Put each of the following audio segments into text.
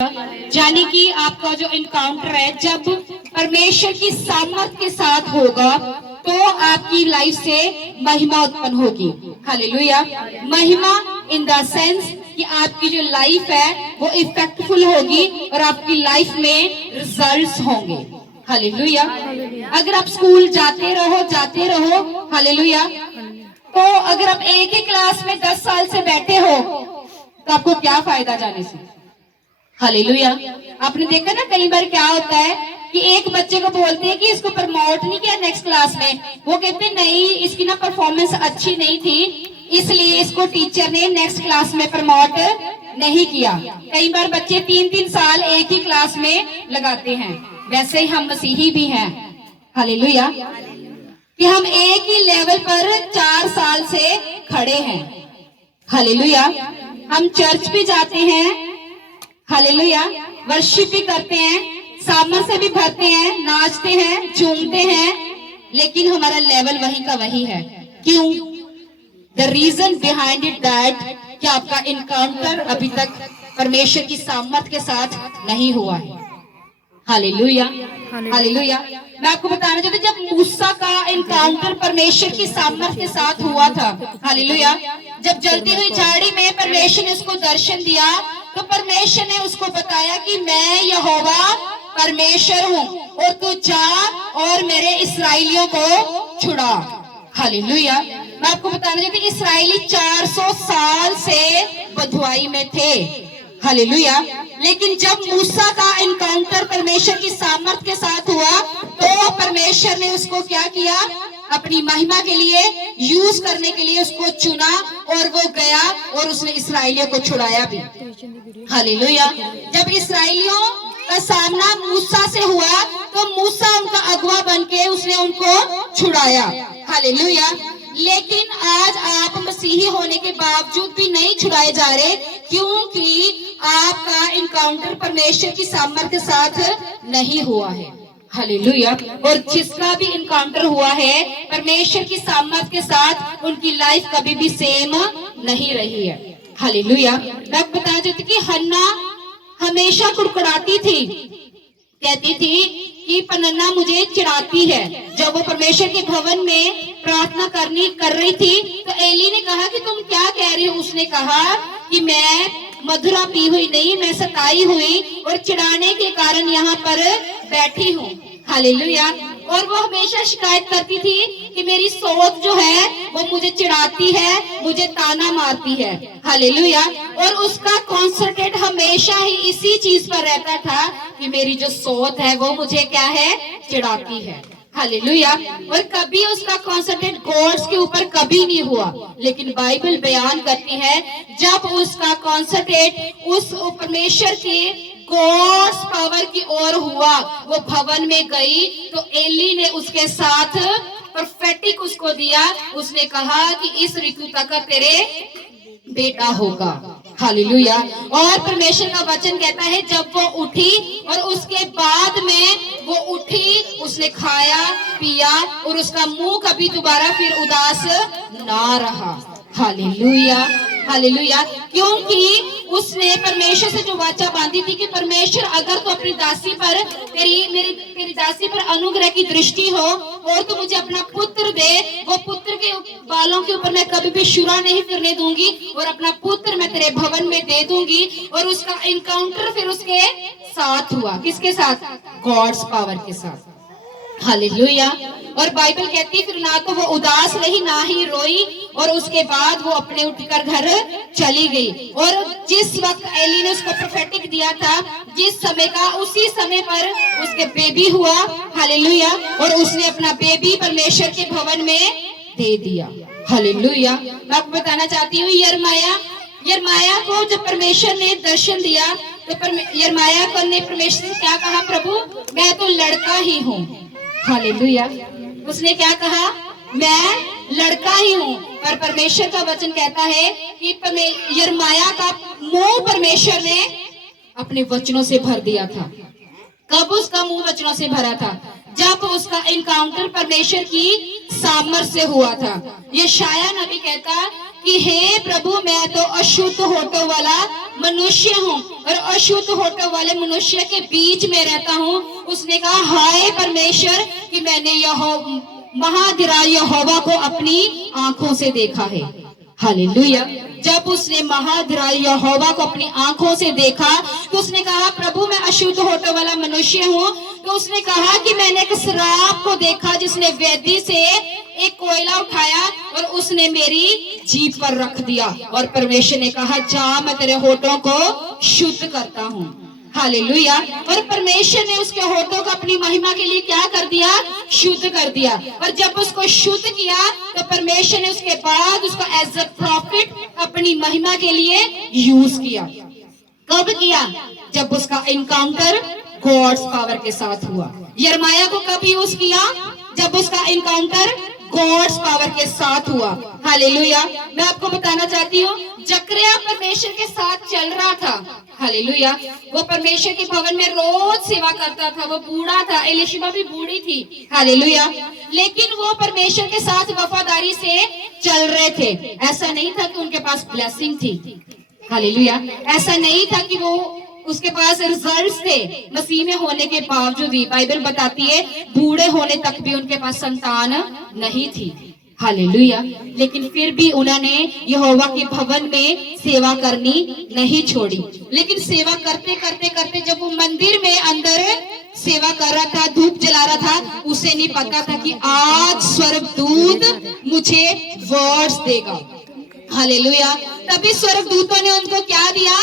यानी कि आपका जो इनकाउंटर है जब परमेश्वर की सामर्थ के साथ होगा तो आपकी लाइफ से महिमा उत्पन्न होगी। हालेलुया। महिमा इन द सेंस कि आपकी जो लाइफ है वो इफेक्टफुल होगी और आपकी लाइफ में रिजल्ट्स होंगे। हालेलुया। अगर आप स्कूल जाते रहो हालेलुया, तो अगर आप एक ही क्लास में 10 साल से बैठे हो तो आपको क्या फायदा जाने से। हालेलुया। आपने देखा ना कई बार क्या होता है कि एक बच्चे को बोलते हैं कि इसको प्रमोट नहीं किया नेक्स्ट क्लास में, वो कहते हैं नहीं इसकी ना परफॉर्मेंस अच्छी नहीं थी इसलिए इसको टीचर ने नेक्स्ट क्लास में प्रमोट नहीं किया। कई बार बच्चे 3-3 साल एक ही क्लास में लगाते हैं। वैसे ही हम मसीही भी हैं। हालेलुया। कि हम एक ही लेवल पर 4 साल से खड़े हैं। हालेलुया। हम चर्च भी जाते हैं, हालेलुया, वर्शिप भी करते हैं, सामर से भी भरते हैं, नाचते हैं, झूमते हैं, लेकिन हमारा लेवल वही का वही है। क्यों? The reason behind it that कि आपका इनकाउंटर अभी तक परमेश्वर की सामर्थ के साथ नहीं हुआ है। हालेलुया। हालेलुया। मैं आपको बताना चाहती हूँ जब मूसा का इनकाउंटर परमेश्वर की सामर्थ के साथ हुआ था, हालेलुया, जब जलती हुई झाड़ी में परमेश्वर ने उसको दर्शन दिया तो परमेश्वर ने उसको बताया कि मैं यहोवा परमेश्वर हूँ और तू जा और मेरे इस्राएलियों को छुड़ा। हालेलुया। मैं आपको बताना चाहती हूँ इस्राएली 400 साल से बंधुआई में थे। हालेलुया। लेकिन जब मूसा का इनकाउंटर परमेश्वर की सामर्थ के साथ हुआ तो परमेश्वर ने उसको क्या किया, अपनी महिमा के लिए यूज करने के लिए उसको चुना और वो गया और उसने इस्राएलियों को छुड़ाया भी। हालेलुया। जब इस्राएलियों का सामना मूसा से हुआ तो मूसा उनका अगुवा बनके उसने उनको छुड़ाया। हालेलुया। लेकिन आज आप मसीही होने के बावजूद भी नहीं छुड़ाए जा रहे क्योंकि आपका इनकाउंटर परमेश्वर की सामर्थ के साथ नहीं हुआ है। हालेलुया। और जिसका भी इनकाउंटर हुआ है परमेश्वर की सामर्थ के साथ उनकी लाइफ कभी भी सेम नहीं रही है। हालेलुया। मैं बताना चाहती कि हन्ना हमेशा कुड़कुड़ाती थी, कहती थी कि पनन्ना मुझे चिढ़ाती है। जब वो परमेश्वर के भवन में प्रार्थना कर रही थी तो एली ने कहा कि तुम क्या कह रही हो। उसने कहा कि मैं मधुरा पी हुई नहीं, मैं सताई हुई और चिढ़ाने के कारण यहाँ पर बैठी हूँ। हालेलुया। और वो हमेशा शिकायत करती थी कि मेरी सोच जो है वो मुझे चिढ़ाती है, मुझे ताना मारती है। हालेलुया। और उसका कॉन्सेंट्रेट हमेशा ही इसी चीज पर रहता था कि मेरी जो सोच है वो मुझे क्या है, चिढ़ाती है। हालेलुया। और कभी उसका कॉन्सेंट्रेट गॉड्स के ऊपर कभी नहीं हुआ। लेकिन बाइबल बयान करती है जब उसका कॉन्सेंट्रेट उस परमेश्वर के गॉड्स पावर की ओर हुआ, वो भवन में गई तो एली ने उसके साथ परफेक्टिक उसको दिया। उसने कहा कि इस ऋतु तक तेरे बेटा होगा। हालेलुया। और परमेश्वर का वचन कहता है जब वो उठी और उसके बाद में वो उठी, उसने खाया पिया और उसका मुंह कभी दोबारा फिर उदास ना रहा। हालेलुया। हालेलुया। क्योंकि उसने परमेश्वर से जो वाचा बांधी थी कि परमेश्वर अगर तो अपनी दासी पर तेरी दासी पर अनुग्रह की दृष्टि हो और तो मुझे अपना पुत्र दे, वो पुत्र के बालों के ऊपर मैं कभी भी शुरा नहीं फिरने दूंगी और अपना पुत्र मैं तेरे भवन में दे दूंगी। और उसका इनकाउंटर फिर उसके साथ हुआ। किसके साथ? गॉड्स पावर के साथ। हालेलुया। और बाइबल कहती फिर ना तो वो उदास रही ना ही रोई और उसके बाद वो अपने उठकर घर चली गई। और जिस वक्त एली ने उसको प्रोफेटिक दिया था जिस समय का, उसी समय पर उसके बेबी हुआ। हालेलुया। और उसने अपना बेबी परमेश्वर के भवन में दे दिया। हालेलुया। मैं आपको बताना चाहती हूँ यिर्मयाह को जब परमेश्वर ने दर्शन दिया तो यिर्मयाह को ने परमेश्वर से क्या कहा, प्रभु मैं तो लड़का ही हूँ। हालेलुया। उसने क्या कहा, मैं लड़का ही हूँ। पर परमेश्वर का वचन कहता है कि यिर्मयाह का मुंह परमेश्वर ने अपने वचनों से भर दिया था। कब उसका मुंह वचनों से भरा था? जब उसका इनकाउंटर परमेश्वर की सामर्थ से हुआ था। यशायाह नबी कहता कि हे प्रभु, मैं तो अशुद्ध होठों वाला मनुष्य हूँ और अशुद्ध होठों वाले मनुष्य के बीच में रहता हूँ। उसने कहा, हाय परमेश्वर, कि मैंने महाधिराज यहोवा को अपनी आंखों से देखा है। हालेलुया। जब उसने महाधिराज यहोवा को अपनी आंखों से देखा तो उसने कहा, प्रभु मैं अशुद्ध होठों वाला मनुष्य हूँ। तो उसने कहा कि मैंने एक शराब को देखा जिसने वेदी से एक कोयला उठाया और उसने मेरी जीभ पर रख दिया, और परमेश्वर ने कहा, जा मैं तेरे होठों को शुद्ध करता हूँ। हालेलुया। और परमेश्वर ने उसके होठों को अपनी महिमा के लिए क्या कर दिया? शुद्ध कर दिया। और जब उसको शुद्ध किया तो परमेश्वर ने उसके बाद उसको एज अ प्रॉफिट अपनी महिमा के लिए यूज किया। कब किया? जब उसका इनकाउंटर गॉड्स पावर के साथ हुआ। यिर्मयाह को कब यूज किया? जब उसका इनकाउंटर गॉड्स पावर के साथ हुआ। हालेलुया। मैं आपको बताना चाहती हूँ, जकरिया परमेश्वर के साथ चल रहा था। हालेलुया। वो परमेश्वर के भवन में रोज सेवा करता था। वो बूढ़ा था, एलिशबा भी बूढ़ी थी। हालेलुया। लेकिन वो परमेश्वर के साथ वफादारी से चल रहे थे। ऐसा नहीं था कि उनके पास ब्लेसिंग थी। हालेलुया। ऐसा नहीं था कि वो उसके पास रिजल्ट्स थे। मसीह में होने के बावजूद भी बाइबल बताती है बूढ़े होने तक भी उनके पास संतान नहीं थी। हालेलुया। लेकिन फिर भी उन्होंने यहोवा के भवन में सेवा करनी नहीं छोड़ी। लेकिन सेवा करते करते करते जब वो मंदिर में अंदर सेवा कर रहा था, धूप जला रहा था, उसे नहीं पता था कि आज स्वर्गदूत मुझे वर्ड्स देगा। हालेलुया। तभी स्वर्गदूतों ने उनको क्या दिया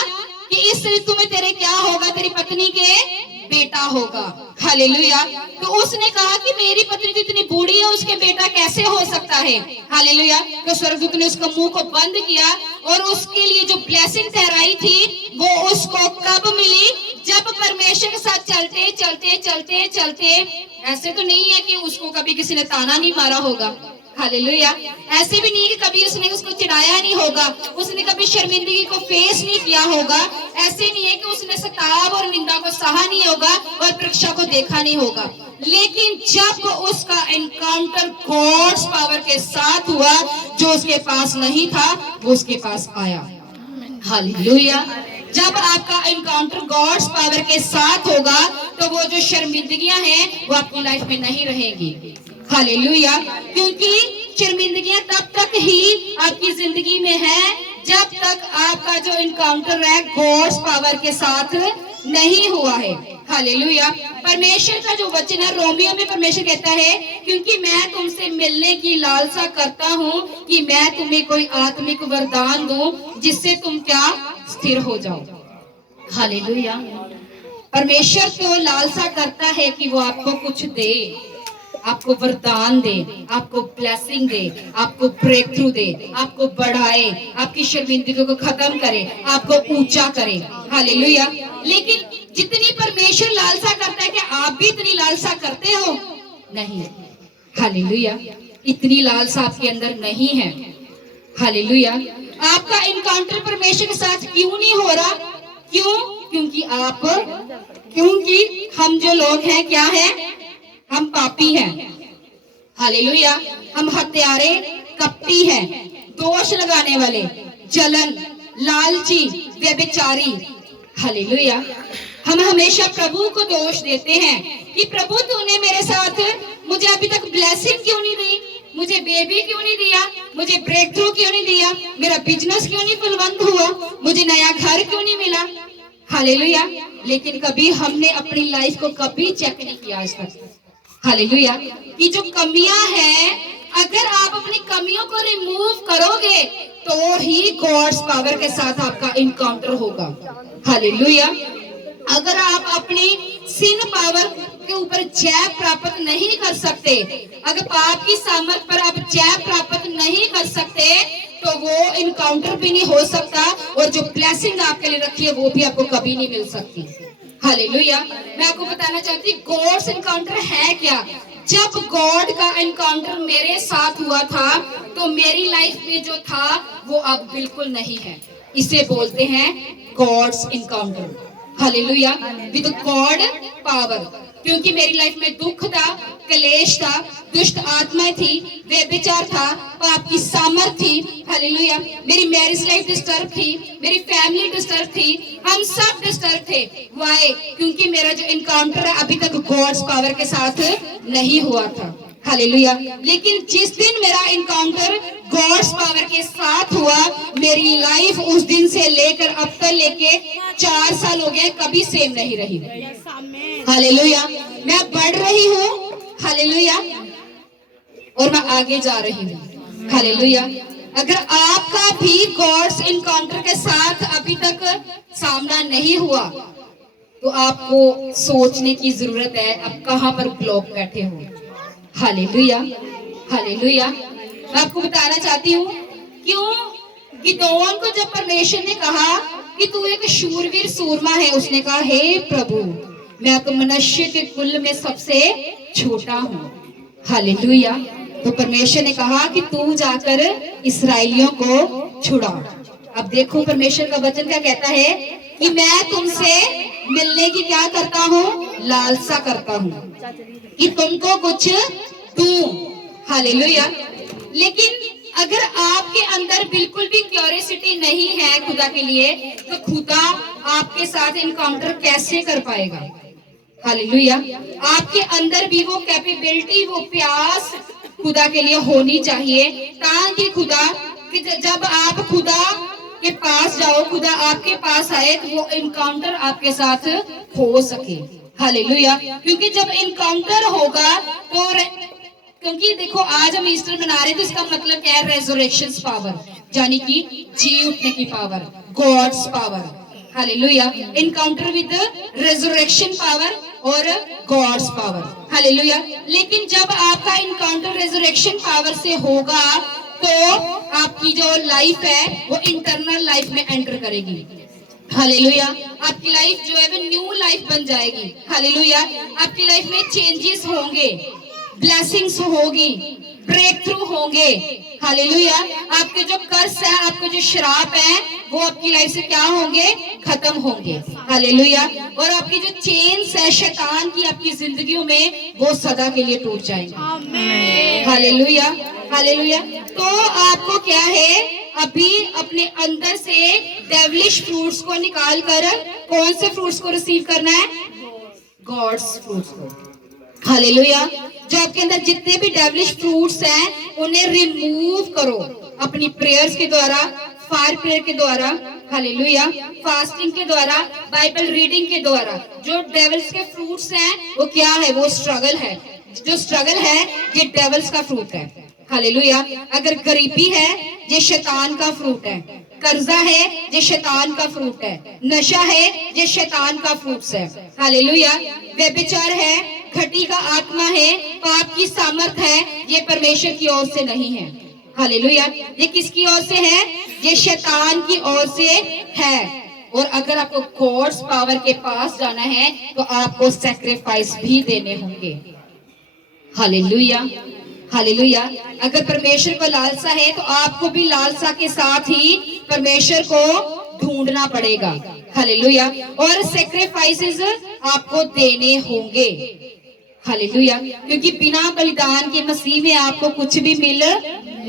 कि इस ऋतु में तेरे क्या होगा? तेरी पत्नी के बेटा होगा। हालेलुया। तो उसने कहा कि मेरी पत्नी तो इतनी बूढ़ी है, उसके बेटा कैसे हो सकता है? हालेलुया। तो स्वर्गदूत ने उसका मुंह को बंद किया और उसके लिए जो ब्लेसिंग ठहराई थी वो उसको कब मिली? जब परमेश्वर के साथ चलते चलते चलते चलते। ऐसे तो नहीं है कि उसको कभी किसी ने ताना नहीं मारा होगा। हालेलुया। ऐसे भी नहीं कि कभी उसने उसको चिढ़ाया नहीं होगा, उसने कभी शर्मिंदगी को फेस नहीं किया होगा। ऐसे नहीं है कि उसने सताव और निंदा को सहा नहीं होगा और परीक्षा को देखा नहीं होगा। लेकिन जब उसका एनकाउंटर गॉड्स पावर के साथ हुआ, जो उसके पास नहीं था वो उसके पास आया। हालेलुया। जब आपका एनकाउंटर गॉड्स पावर के साथ होगा तो वो जो शर्मिंदगियां हैं वो आपकी लाइफ में नहीं रहेंगी। हालेलुया। क्योंकि शर्मिंदगियां तब तक ही आपकी जिंदगी में है जब तक आपका जो इनकाउंटर है गॉड्स पावर के साथ नहीं हुआ है। हालेलुया। परमेश्वर का जो वचन है रोमियो में परमेश्वर कहता है, क्योंकि मैं तुमसे मिलने की लालसा करता हूँ कि मैं तुम्हें कोई आत्मिक वरदान दूं जिससे तुम क्या स्थिर हो जाओ। हालेलुया। परमेश्वर तो लालसा करता है कि वो आपको कुछ दे, आपको वरदान दे, आपको ब्लेसिंग दे, आपको ब्रेक थ्रू दे, आपको बढ़ाए, आपकी शर्मिंदगी को खत्म करे, आपको ऊंचा करे। हालेलुया। लेकिन जितनी परमेश्वर लालसा करता है, क्या आप भी इतनी लालसा करते हो? नहीं। हालेलुया। इतनी लालसा आपके अंदर नहीं है। हालेलुया। आपका इनकाउंटर परमेश्वर के साथ क्यों नहीं हो रहा? क्यों? क्योंकि हम जो लोग हैं क्या है? हम पापी हैं। हालेलुया। हम हत्यारे, कपटी हैं, दोष लगाने वाले, जलन, लालची, व्यभिचारी। हालेलुया। हम हमेशा प्रभु को दोष देते हैं कि प्रभु तूने मेरे साथ मुझे अभी तक ब्लेसिंग क्यों नहीं दी? मुझे बेबी क्यों नहीं दिया? मुझे ब्रेक थ्रू क्यों नहीं दिया? मेरा बिजनेस क्यों नहीं फलवंत हुआ? मुझे नया घर क्यों नहीं मिला? हालेलुया। लेकिन कभी हमने अपनी लाइफ को कभी चेक नहीं किया आज तक। हालेलुया। कि जो कमियां हैं, अगर आप अपनी कमियों को रिमूव करोगे तो ही गॉड्स पावर के साथ आपका इनकाउंटर होगा। हालेलुया। अगर आप अपनी सिन पावर के ऊपर जय प्राप्त नहीं कर सकते, अगर पाप की सामर्थ पर आप जय प्राप्त नहीं कर सकते, तो वो इनकाउंटर भी नहीं हो सकता और जो ब्लेसिंग आपके लिए रखी है वो भी आपको कभी नहीं मिल सकती। हालेलुया। मैं आपको बताना चाहती हूँ गॉड्स इनकाउंटर है क्या। जब गॉड का एनकाउंटर मेरे साथ हुआ था तो मेरी लाइफ में जो था वो अब बिल्कुल नहीं है। इसे बोलते हैं God's encounter. Hallelujah. With God power. क्योंकि मेरी लाइफ में दुख था, क्लेश था, दुष्ट आत्माएं थी, व्यभिचार था, पाप की सामर्थ थी। हालेलुया। मेरी मैरिज लाइफ डिस्टर्ब थी, मेरी फैमिली डिस्टर्ब थी, हम सब डिस्टर्ब थे। वाई? क्योंकि मेरा जो इनकाउंटर है अभी तक गॉड्स पावर के साथ नहीं हुआ था। हालेलुया। लेकिन जिस दिन मेरा इनकाउंटर गॉड्स पावर के साथ हुआ, मेरी लाइफ उस दिन से लेकर अब तक लेके 4 साल हो गए, कभी सेम नहीं रही। हालेलुया। मैं बढ़ रही हूँ। हालेलुया। और मैं आगे जा रही हूँ। हालेलुया। अगर आपका भी गॉड्स इनकाउंटर के साथ अभी तक सामना नहीं हुआ, तो आपको सोचने की जरूरत है अब कहां पर ब्लॉक बैठे हो। हालेलुया। हालेलुया। मैं आपको बताना चाहती हूँ क्यों गिदोन को जब परमेश्वर ने कहा कि तू एक शूरवीर सूरमा है, उसने कहा हे प्रभु, मैं तो मनुष्य के कुल में सबसे छोटा हूँ। हालेलुया। तो परमेश्वर ने कहा कि तू जाकर इस्राएलियों को छुड़ा। अब देखो परमेश्वर का वचन क्या कहता है कि मैं तुमसे मिलने की क्या करता हूँ, लालसा करता हूँ कि तुमको कुछ दूं। हालेलुया। लेकिन अगर आपके अंदर बिल्कुल भी क्यूरियोसिटी नहीं है खुदा के लिए, तो खुदा आपके साथ इनकाउंटर कैसे कर पाएगा। हालेलुया। आपके अंदर भी वो कैपेबिलिटी, वो प्यास खुदा के लिए होनी चाहिए, ताकि खुदा कि जब आप खुदा के पास जाओ, खुदा आपके पास आए, तो वो इनकाउंटर आपके साथ हो सके। हालेलुया। क्योंकि जब इनकाउंटर होगा तो क्योंकि देखो आज हम ईस्टर मना रहे हैं, तो इसका मतलब क्या है, रेजरेक्शन पावर, यानी कि जी उठने की power, God's power. Hallelujah. Encounter with resurrection power और गॉड्स पावर। हालेलुया। लेकिन जब आपका इनकाउंटर रेजरेक्शन पावर से होगा, तो आपकी जो लाइफ है वो इंटरनल लाइफ में एंटर करेगी। हालेलुया। आपकी लाइफ जो है वो न्यू लाइफ बन जाएगी। हालेलुया। आपकी लाइफ में चेंजेस होंगे, ब्लेसिंग्स होगी, ब्रेक थ्रू होंगे। हालेलुया। आपके जो कर्स है, आपके जो श्राप है, वो आपकी लाइफ से क्या होंगे, खत्म होंगे। हालेलुया। और आपकी जो चेन्स है शैतान की आपकी जिंदगियों में, वो सदा के लिए टूट जाएंगे। हालेलुया। हालेलुया। तो आपको क्या है, अभी अपने अंदर से डेविलिश फ्रूट्स को निकाल कर कौन से फ्रूट्स को रिसीव करना है, गॉड्स फ्रूट्स को। हालेलुया। जो आपके अंदर जितने भी डेविलिश फ्रूट्स हैं उन्हें रिमूव करो अपनी प्रेयर्स के द्वारा, फायर प्रेयर के द्वारा। हालेलुया। फास्टिंग के द्वारा, बाइबल रीडिंग के द्वारा। जो डेविल्स के फ्रूट्स हैं वो क्या है, वो स्ट्रगल है। जो स्ट्रगल है ये डेविल्स का फ्रूट है। हालेलुया। अगर गरीबी है ये शैतान का फ्रूट है, कर्जा है ये शैतान का फ्रूट है, नशा है ये शैतान का फ्रूट्स है। हालेलुया। व्यभिचार है, घटी का आत्मा है, पाप की सामर्थ है, ये परमेश्वर की ओर से नहीं है। हालेलुया। ये किसकी ओर से है, ये शैतान की ओर से है। और अगर आपको गॉड्स पावर के पास जाना है तो आपको सैक्रिफाइस भी देने होंगे। हालेलुया। हालेलुया। अगर परमेश्वर को लालसा है तो आपको भी लालसा के साथ ही परमेश्वर को ढूंढना पड़ेगा। हालेलुया। और सैक्रिफाइसेस आपको देने होंगे। हालेलुया। क्योंकि बिना बलिदान के मसीह में आपको कुछ भी मिल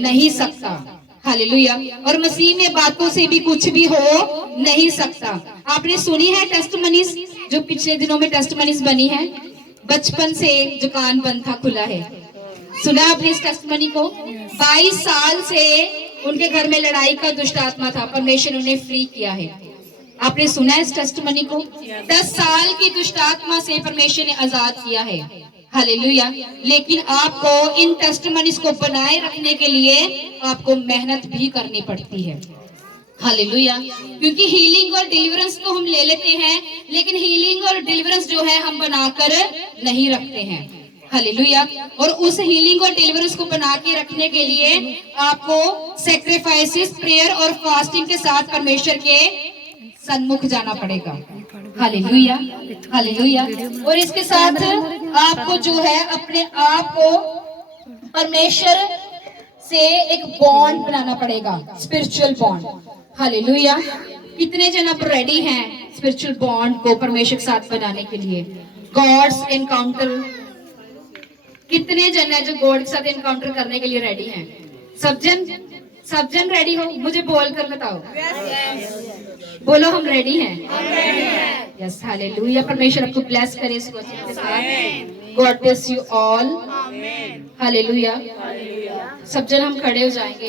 नहीं सकता। हालेलुया। और मसीह में बातों से भी कुछ भी हो नहीं सकता। आपने सुनी है टेस्टमनीज, जो पिछले दिनों में टेस्टमनीज बनी है, बचपन से दुकान बंद था, खुला है। सुना आपने इस टेस्टमनी को? 22 साल से उनके घर में लड़ाई का दुष्ट आत्मा था, परमेश्वर ने उन्हें फ्री किया है। आपने सुना है इस टेस्टमनी को? 10 साल की दुष्ट आत्मा से परमेश्वर ने आजाद किया है। हालेलुया। लेकिन आपको इन टेस्टमनीज को बनाए रखने के लिए आपको मेहनत भी करनी पड़ती है। हालेलुया। क्योंकि हीलिंग और डिलीवरेंस तो हम ले लेते हैं, लेकिन हीलिंग और डिलीवरेंस जो है हम बनाकर नहीं रखते हैं। हालेलुया। और उस हीलिंग और डिलीवरेंस को बना के रखने के लिए आपको सैक्रिफाइसेस, प्रेयर और फास्टिंग के साथ परमेश्वर के सन्मुख जाना पड़ेगा। हालेलुया। हालेलुया। और इसके साथ आपको जो है अपने आप को परमेश्वर से एक बॉन्ड बनाना पड़ेगा, स्पिरिचुअल बॉन्ड। हालेलुया। कितने जन अब रेडी हैं स्पिरिचुअल बॉन्ड को परमेश्वर के साथ बनाने के लिए। गॉड्स एनकाउंटर, कितने जन है जो गॉड के साथ एनकाउंटर करने के लिए रेडी हैं? सब जन रेडी हो? मुझे बोल कर बताओ। बोलो हम रेडी हैं। Yes, hallelujah. परमेश्वर आपको ब्लेस करे इस वचन के साथ। God bless you all. Hallelujah. सब जन हम खड़े हो जाएंगे।